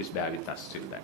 Please bear with us till then.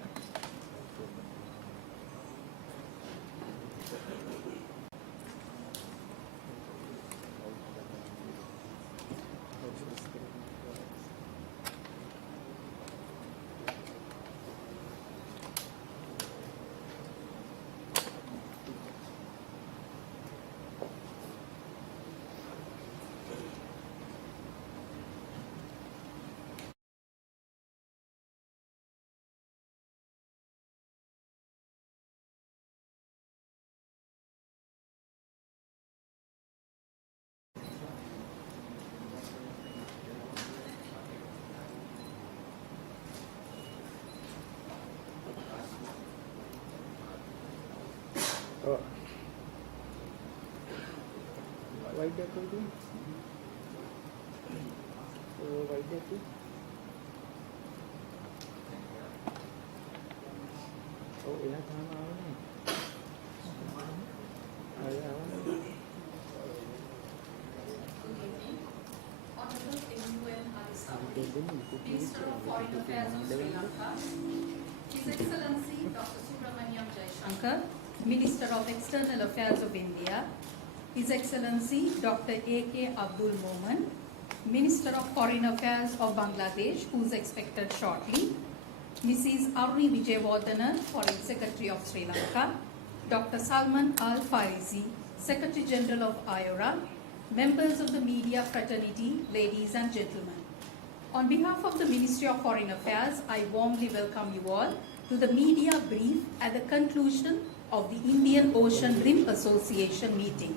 Minister of Foreign Affairs of Sri Lanka, His Excellency Dr. Subramaniam Jaishankar, Minister of External Affairs of India, His Excellency Dr. A.K. Abdul Momen, Minister of Foreign Affairs of Bangladesh, who is expected shortly, Mrs. Aruni Vijayawardena, Foreign Secretary of Sri Lanka, Dr. Salman Al Farisi, Secretary General of IORA, members of the media fraternity, ladies and gentlemen. On behalf of the Ministry of Foreign Affairs, I warmly welcome you all to the media brief at the conclusion of the Indian Ocean Rim Association meeting.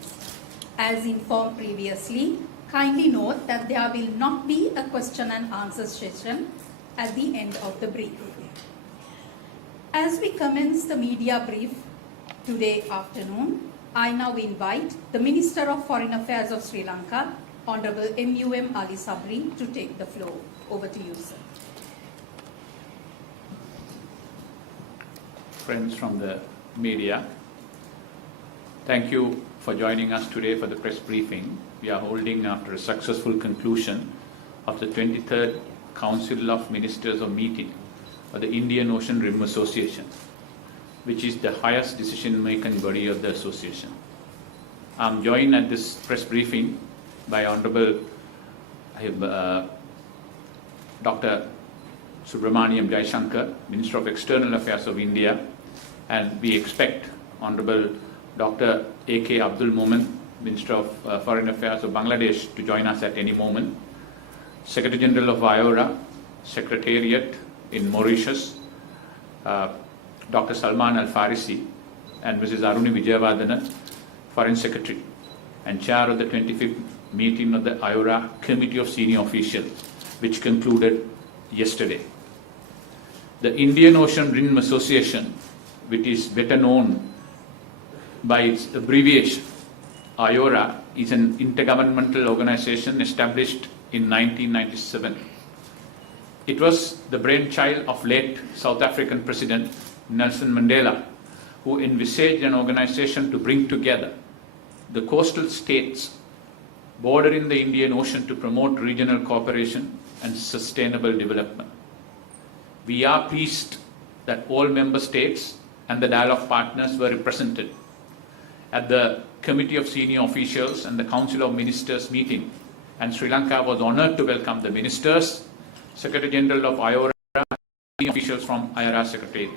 As informed previously, kindly note that there will not be a question and answer session at the end of the brief. As we commence the media brief today afternoon, I now invite the Minister of Foreign Affairs of Sri Lanka, Honorable M.U.M. Ali Sabri, to take the floor. Over to you, sir. Friends from the media, thank you for joining us today for the press briefing we are holding after a successful conclusion of the 23rd Council of Ministers of meeting of the Indian Ocean Rim Association, which is the highest decision-making body of the association. I am joined at this press briefing by Honorable Dr. Subramaniam Jaishankar, Minister of External Affairs of India, and we expect Honorable Dr. A.K. Abdul Momen, Minister of Foreign Affairs of Bangladesh, to join us at any moment. Secretary General of IORA, Secretariat in Mauritius, Dr. Salman Al Farisi, and Mrs. Aruni Vijayawardena, Foreign Secretary, and Chair of the 25th meeting of the IORA Committee of Senior Officials, which concluded yesterday. The Indian Ocean Rim Association, which is better known by its abbreviation, IORA, is an intergovernmental organization established in 1997. It was the brainchild of late South African President Nelson Mandela, who envisaged an organization to bring together the coastal states bordering the Indian Ocean to promote regional cooperation and sustainable development. We are pleased that all member states and the dialogue partners were represented at the Committee of Senior Officials and the Council of Ministers meeting, and Sri Lanka was honored to welcome the ministers, Secretary General of IORA, and officials from IORA Secretariat.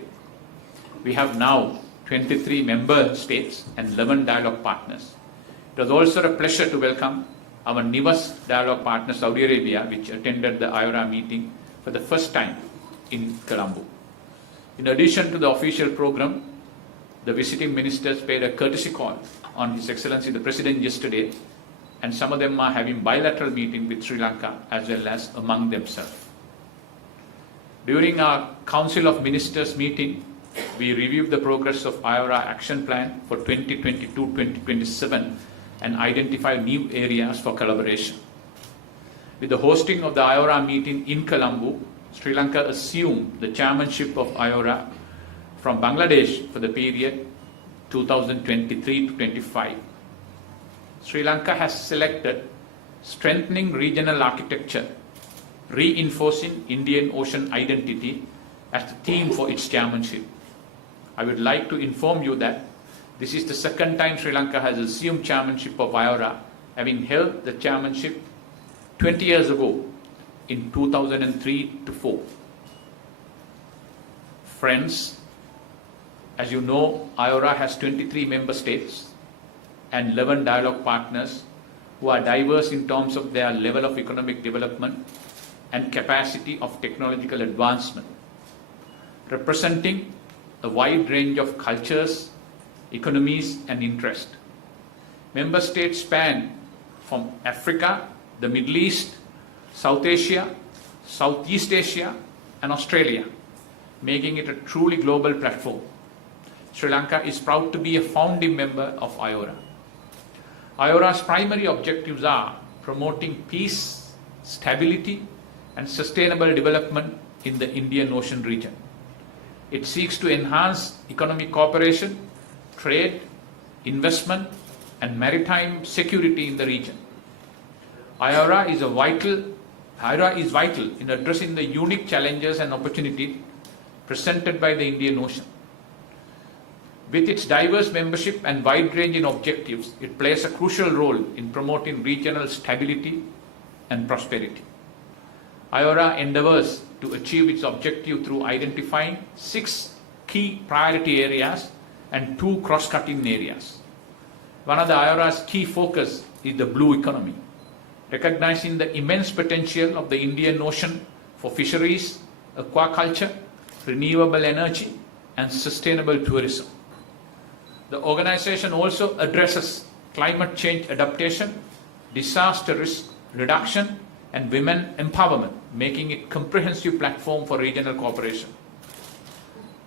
We have now 23 member states and 11 dialogue partners. It was also a pleasure to welcome our newest dialogue partner, Saudi Arabia, which attended the IORA meeting for the first time in Colombo. In addition to the official program, the visiting ministers paid a courtesy call on His Excellency the President yesterday, and some of them are having bilateral meeting with Sri Lanka as well as among themselves. During our Council of Ministers meeting, we reviewed the progress of IORA Action Plan for 2022-2027 and identified new areas for collaboration. With the hosting of the IORA meeting in Colombo, Sri Lanka assumed the chairmanship of IORA from Bangladesh for the period 2023 to 25. Sri Lanka has selected strengthening regional architecture, reinforcing Indian Ocean identity, as the theme for its chairmanship. I would like to inform you that this is the second time Sri Lanka has assumed chairmanship of IORA, having held the chairmanship 20 years ago in 2003 to 4. Friends, as you know, IORA has 23 member states and 11 dialogue partners who are diverse in terms of their level of economic development and capacity of technological advancement, representing a wide range of cultures, economies and interests. Member states span from Africa, the Middle East, South Asia, Southeast Asia and Australia, making it a truly global platform. Sri Lanka is proud to be a founding member of IORA. IORA's primary objectives are promoting peace, stability and sustainable development in the Indian Ocean region. It seeks to enhance economic cooperation, trade, investment and maritime security in the region. IORA is vital in addressing the unique challenges and opportunities presented by the Indian Ocean. With its diverse membership and wide-ranging objectives, it plays a crucial role in promoting regional stability and prosperity. IORA endeavors to achieve its objective through identifying 6 key priority areas and 2 cross-cutting areas. One of the IORA's key focus is the blue economy, recognizing the immense potential of the Indian Ocean for fisheries, aquaculture, renewable energy, and sustainable tourism. The organization also addresses climate change adaptation, disaster risk reduction, and women empowerment, making it a comprehensive platform for regional cooperation.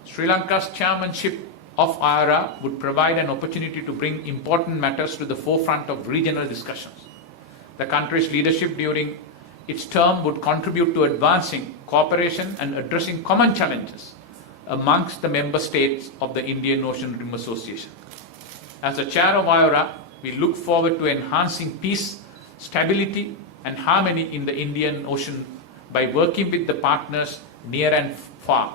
Sri Lanka's chairmanship of IORA would provide an opportunity to bring important matters to the forefront of regional discussions. The country's leadership during its term would contribute to advancing cooperation and addressing common challenges amongst the member states of the Indian Ocean Rim Association. As the chair of IORA, we look forward to enhancing peace, stability and harmony in the Indian Ocean by working with the partners near and far,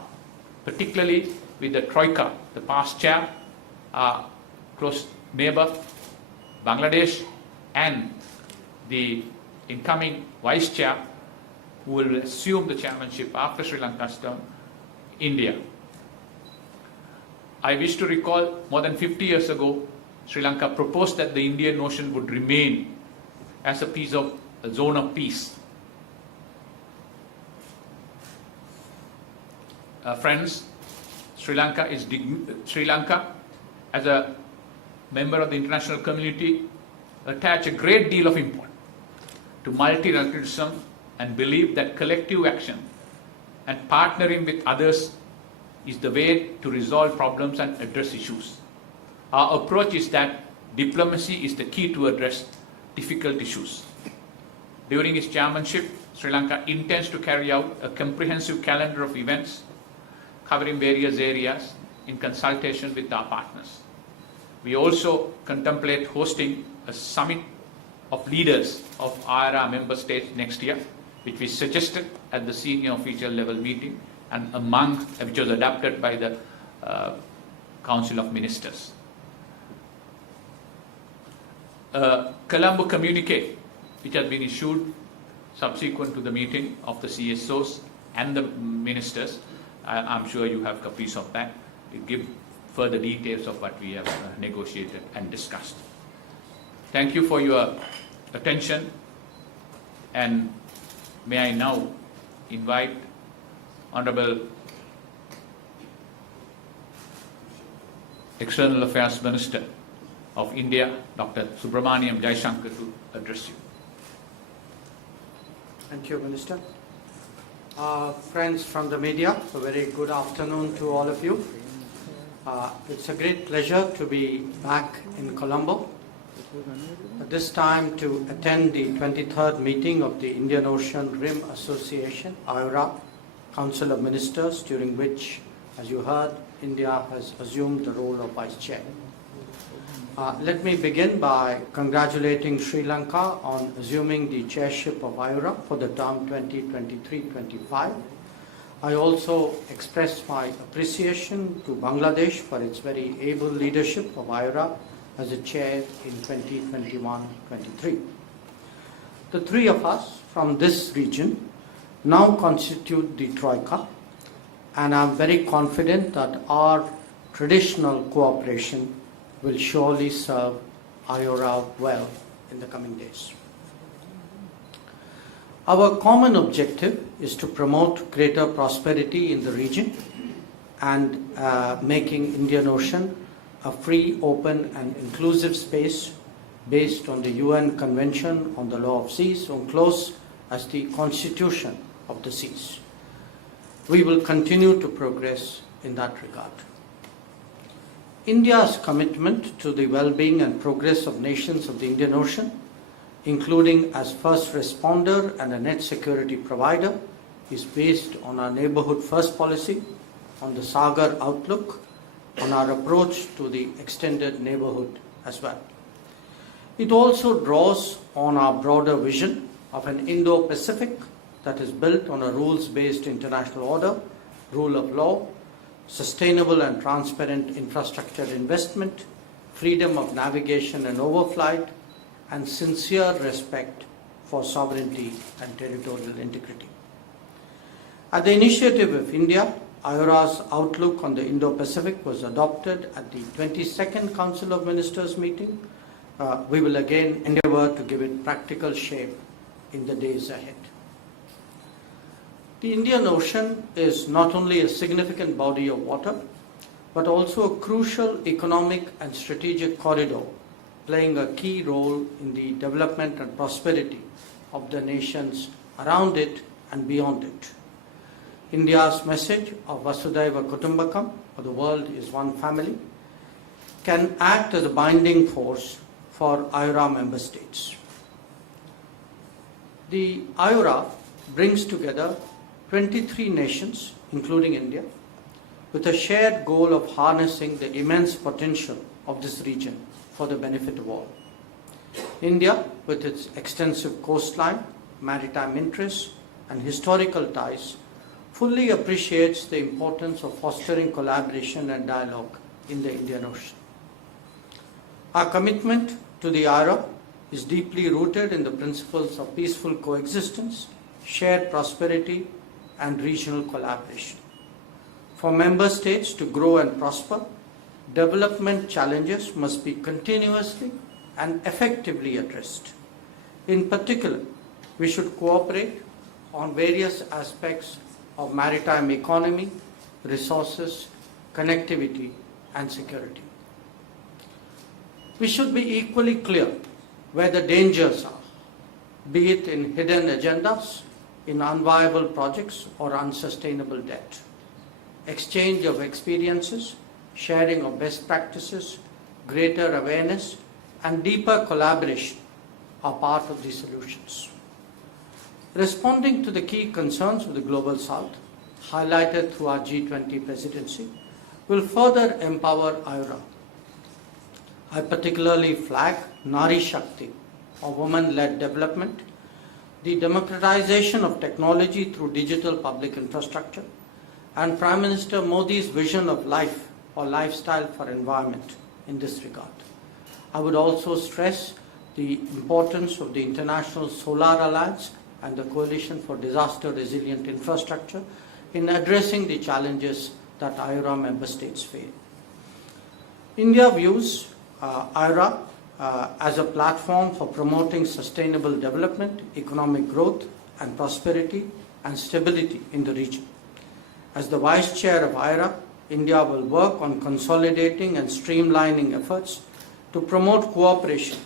particularly with the Troika, the past chair, our close neighbor, Bangladesh, and the incoming vice chair, who will assume the chairmanship after Sri Lanka's term, India. I wish to recall more than 50 years ago, Sri Lanka proposed that the Indian Ocean would remain as a zone of peace. Friends, Sri Lanka as a member of the international community attach a great deal of importance to multilateralism and believe that collective action and partnering with others is the way to resolve problems and address issues. Our approach is that diplomacy is the key to address difficult issues. During its chairmanship, Sri Lanka intends to carry out a comprehensive calendar of events covering various areas in consultation with our partners. We also contemplate hosting a summit of leaders of IORA member states next year, which we suggested at the senior official level meeting and which was adopted by the Council of Ministers. Colombo communique, which has been issued subsequent to the meeting of the CSOs and the ministers, I'm sure you have copies of that. It gives further details of what we have negotiated and discussed. Thank you for your attention, and may I now invite Honorable External Affairs Minister of India, Dr. Subramaniam Jaishankar, to address you. Thank you, Minister. Friends from the media, a very good afternoon to all of you. It's a great pleasure to be back in Colombo, at this time to attend the 23rd meeting of the Indian Ocean Rim Association, IORA, Council of Ministers, during which, as you heard, India has assumed the role of Vice Chair. Let me begin by congratulating Sri Lanka on assuming the chairship of IORA for the term 2023-25. I also express my appreciation to Bangladesh for its very able leadership of IORA as a chair in 2021-23. The three of us from this region now constitute the Troika, and I'm very confident that our traditional cooperation will surely serve IORA well in the coming days. Our common objective is to promote greater prosperity in the region and making Indian Ocean a free, open and inclusive space based on the UN Convention on the Law of Seas, UNCLOS, as the constitution of the seas. We will continue to progress in that regard. India's commitment to the well-being and progress of nations of the Indian Ocean, including as first responder and a net security provider, is based on our neighborhood first policy, on the Sagar outlook, on our approach to the extended neighborhood as well. It also draws on our broader vision of an Indo-Pacific that is built on a rules-based international order, rule of law, sustainable and transparent infrastructure investment, freedom of navigation and overflight, and sincere respect for sovereignty and territorial integrity. At the initiative of India, IORA's outlook on the Indo-Pacific was adopted at the 22nd Council of Ministers meeting. We will again endeavor to give it practical shape in the days ahead. The Indian Ocean is not only a significant body of water, but also a crucial economic and strategic corridor, playing a key role in the development and prosperity of the nations around it and beyond it. India's message of Vasudhaiva Kutumbakam, or the world is one family, can act as a binding force for IORA member states. The IORA brings together 23 nations, including India, with a shared goal of harnessing the immense potential of this region for the benefit of all. India, with its extensive coastline, maritime interests, and historical ties, fully appreciates the importance of fostering collaboration and dialogue in the Indian Ocean. Our commitment to the IORA is deeply rooted in the principles of peaceful coexistence, shared prosperity, and regional collaboration. For member states to grow and prosper, development challenges must be continuously and effectively addressed. In particular, we should cooperate on various aspects of maritime economy, resources, connectivity, and security. We should be equally clear where the dangers are, be it in hidden agendas, in unviable projects, or unsustainable debt. Exchange of experiences, sharing of best practices, greater awareness, and deeper collaboration are part of the solutions. Responding to the key concerns of the Global South, highlighted through our G20 presidency, will further empower IORA. I particularly flag Nari Shakti, or woman-led development, the democratization of technology through digital public infrastructure, and Prime Minister Modi's vision of life or lifestyle for environment in this regard. I would also stress the importance of the International Solar Alliance and the Coalition for Disaster Resilient Infrastructure in addressing the challenges that IORA member states face. India views IORA as a platform for promoting sustainable development, economic growth, and prosperity and stability in the region. As the Vice Chair of IORA, India will work on consolidating and streamlining efforts to promote cooperation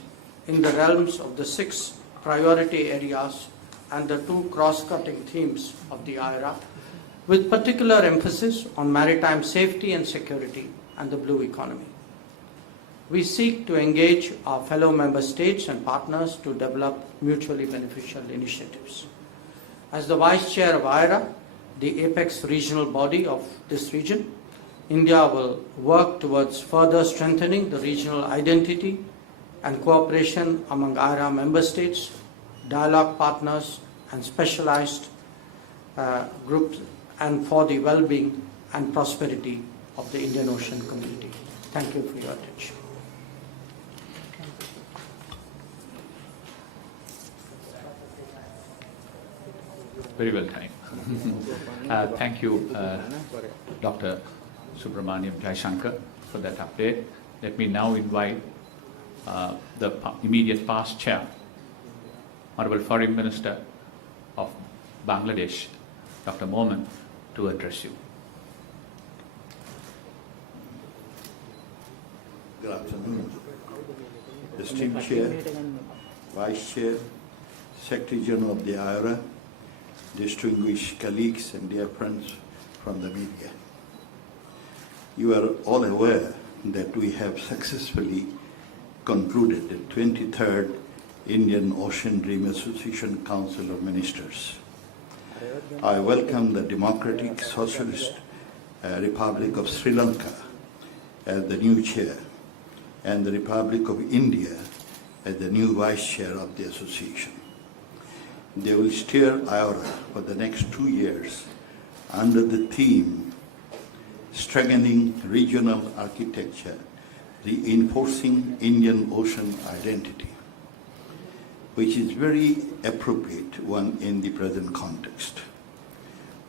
in the realms of the 6 priority areas and the 2 cross-cutting themes of the IORA, with particular emphasis on maritime safety and security and the blue economy. We seek to engage our fellow member states and partners to develop mutually beneficial initiatives. As the Vice Chair of IORA, the apex regional body of this region, India will work towards further strengthening the regional identity and cooperation among IORA member states, dialogue partners, and specialized groups and for the well-being and prosperity of the Indian Ocean community. Thank you for your attention. Very well timed. Thank you, Dr. Subramaniam Jaishankar, for that update. Let me now invite the immediate past chair, Honorable Foreign Minister of Bangladesh, Dr. Momen, to address you. Good afternoon. Esteemed Chair, Vice Chair, Secretary General of the IORA, distinguished colleagues and dear friends from the media. You are all aware that we have successfully concluded the 23rd Indian Ocean Dream Association Council of Ministers. I welcome the Democratic Socialist Republic of Sri Lanka as the new chair and the Republic of India as the new vice chair of the association. They will steer IORA for the next 2 years under the theme Strengthening Regional Architecture, Reinforcing Indian Ocean Identity, which is very appropriate one in the present context.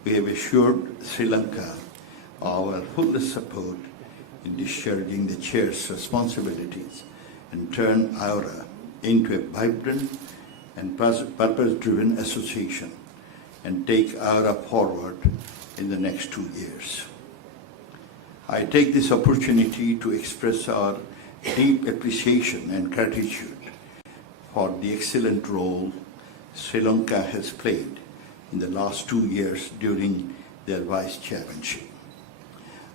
We have assured Sri Lanka our fullest support in discharging the chair's responsibilities and turn IORA into a vibrant and purpose-driven association and take IORA forward in the next 2 years. I take this opportunity to express our deep appreciation and gratitude for the excellent role Sri Lanka has played in the last 2 years during their vice chairmanship.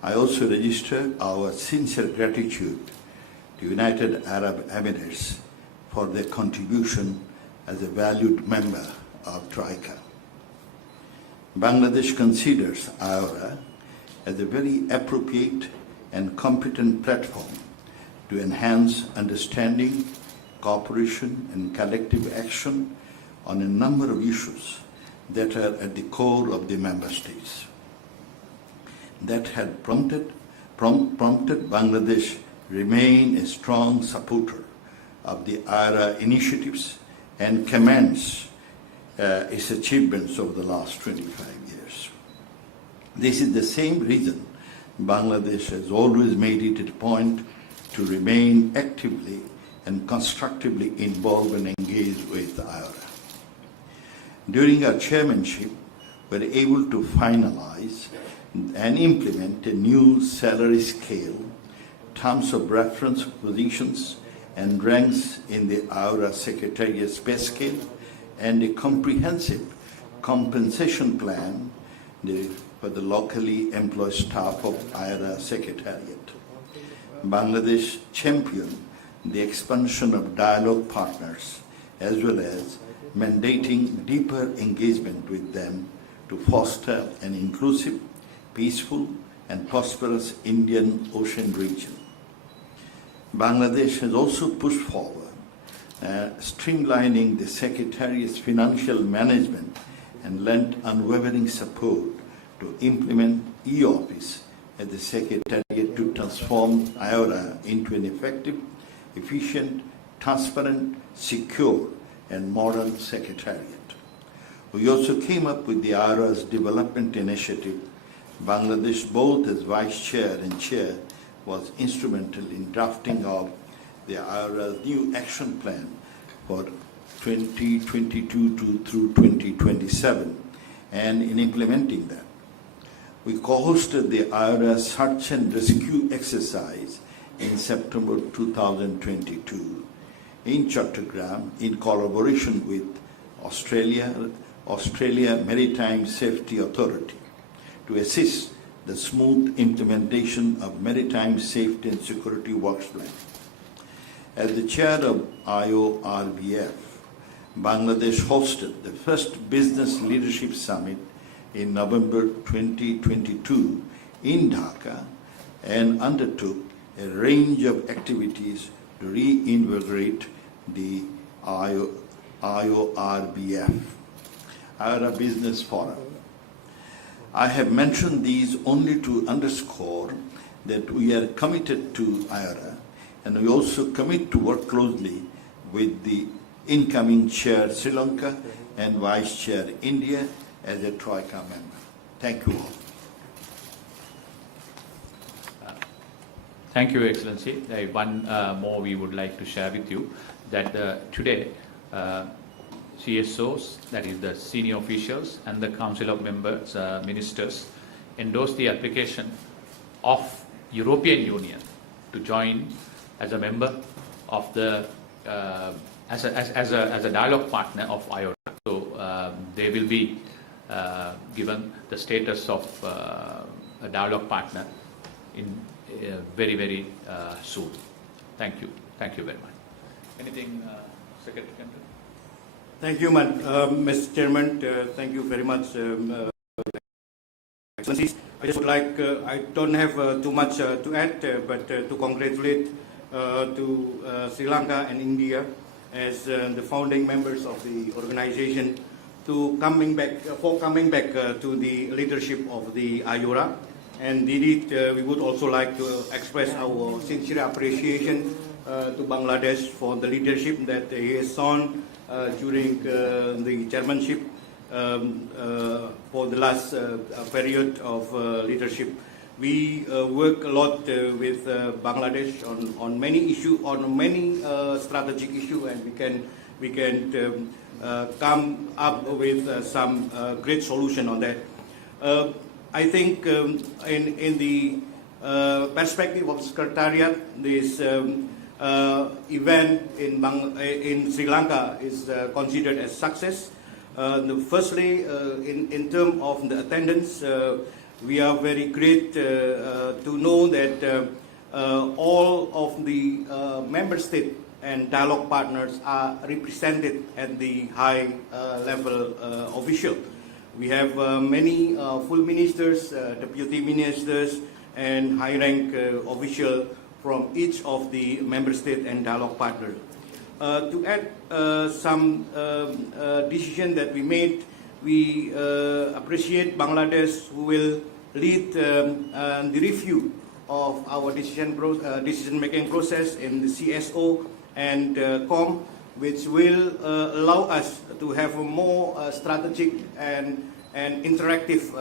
I also register our sincere gratitude to United Arab Emirates for their contribution as a valued member of Troika. Bangladesh considers IORA as a very appropriate and competent platform to enhance understanding, cooperation, and collective action on a number of issues that are at the core of the member states. That had prompted Bangladesh remain a strong supporter of the IORA initiatives and commends its achievements over the last 25 years. This is the same reason Bangladesh has always made it a point to remain actively and constructively involved and engaged with IORA. During our chairmanship, we were able to finalize and implement a new salary scale, terms of reference positions and ranks in the IORA Secretariat pay scale, and a comprehensive compensation plan for the locally employed staff of IORA Secretariat. Bangladesh championed the expansion of dialogue partners as well as mandating deeper engagement with them to foster an inclusive, peaceful and prosperous Indian Ocean region. Bangladesh has also pushed forward, streamlining the Secretariat's financial management and lent unwavering support to implement e-office at the Secretariat to transform IORA into an effective, efficient, transparent, secure and modern Secretariat. We also came up with the IORA's development initiative. Bangladesh, both as Vice Chair and Chair, was instrumental in drafting of the IORA's new action plan for 2022 through 2027 and in implementing that. We co-hosted the IORA search and rescue exercise in September 2022 in Chattogram in collaboration with Australia Maritime Safety Authority to assist the smooth implementation of Maritime Safety and Security Works Plan. As the chair of IORBF, Bangladesh hosted the first Business Leadership Summit in November 2022 in Dhaka and undertook a range of activities to reinvigorate the IORBF, IORA Business Forum. I have mentioned these only to underscore that we are committed to IORA, and we also commit to work closely with the incoming chair Sri Lanka and vice chair India as a Troika member. Thank you all. Thank you, Excellency. One more we would like to share with you that today CSOs, that is the senior officials and the Council of Members, ministers, endorsed the application of European Union to join as a member of the as a dialogue partner of IORA. So they will be given the status of a dialogue partner in very, very soon. Thank you. Thank you very much. Anything, Secretary? Thank you, Mr. Chairman. Thank you very much, Excellencies. I just would like, I don't have too much to add, but to congratulate to Sri Lanka and India as the founding members of the organization for coming back to the leadership of the IORA. And indeed, we would also like to express our sincere appreciation to Bangladesh for the leadership that he has shown during the chairmanship for the last period of leadership. We work a lot with Bangladesh on many issues, on many strategic issues, and we can come up with some great solution on that. I think in the perspective of Secretariat, this event in Sri Lanka is considered as success. Firstly, in terms of the attendance, we are very great to know that all of the member states and dialogue partners are represented at the high level official. We have many full ministers, deputy ministers, and high-rank officials from each of the member states and dialogue partners. To add some decision that we made, we appreciate Bangladesh, who will lead the review of our decision-making process in the CSO and COM, which will allow us to have a more strategic and interactive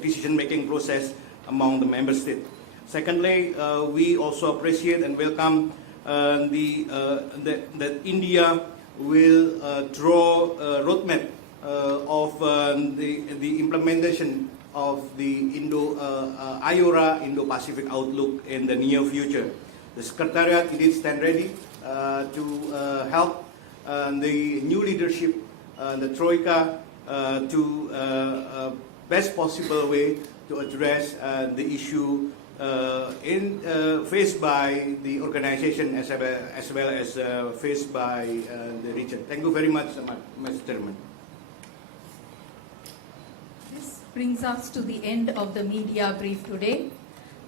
decision-making process among the member states. Secondly, we also appreciate and welcome that India will draw a roadmap of the implementation of the IORA Indo-Pacific outlook in the near future. The Secretariat indeed stand ready to help the new leadership, the Troika, to best possible way to address the issue faced by the organization as well as faced by the region. Thank you very much, Mr. Chairman. This brings us to the end of the media brief today.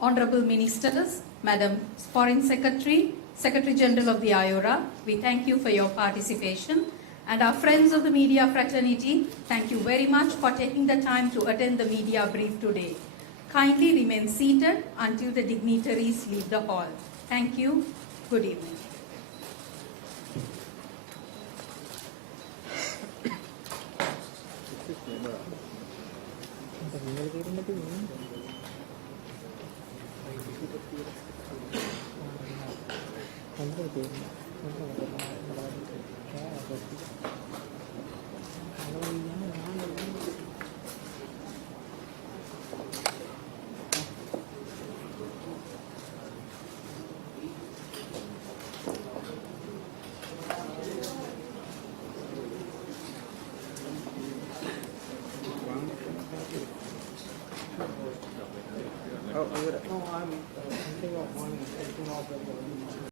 Honorable Ministers, Madam Foreign Secretary, Secretary General of the IORA, we thank you for your participation. And our friends of the media fraternity, thank you very much for taking the time to attend the media brief today. Kindly remain seated until the dignitaries leave the hall. Thank you. Good evening. Oh, I'm thinking of one.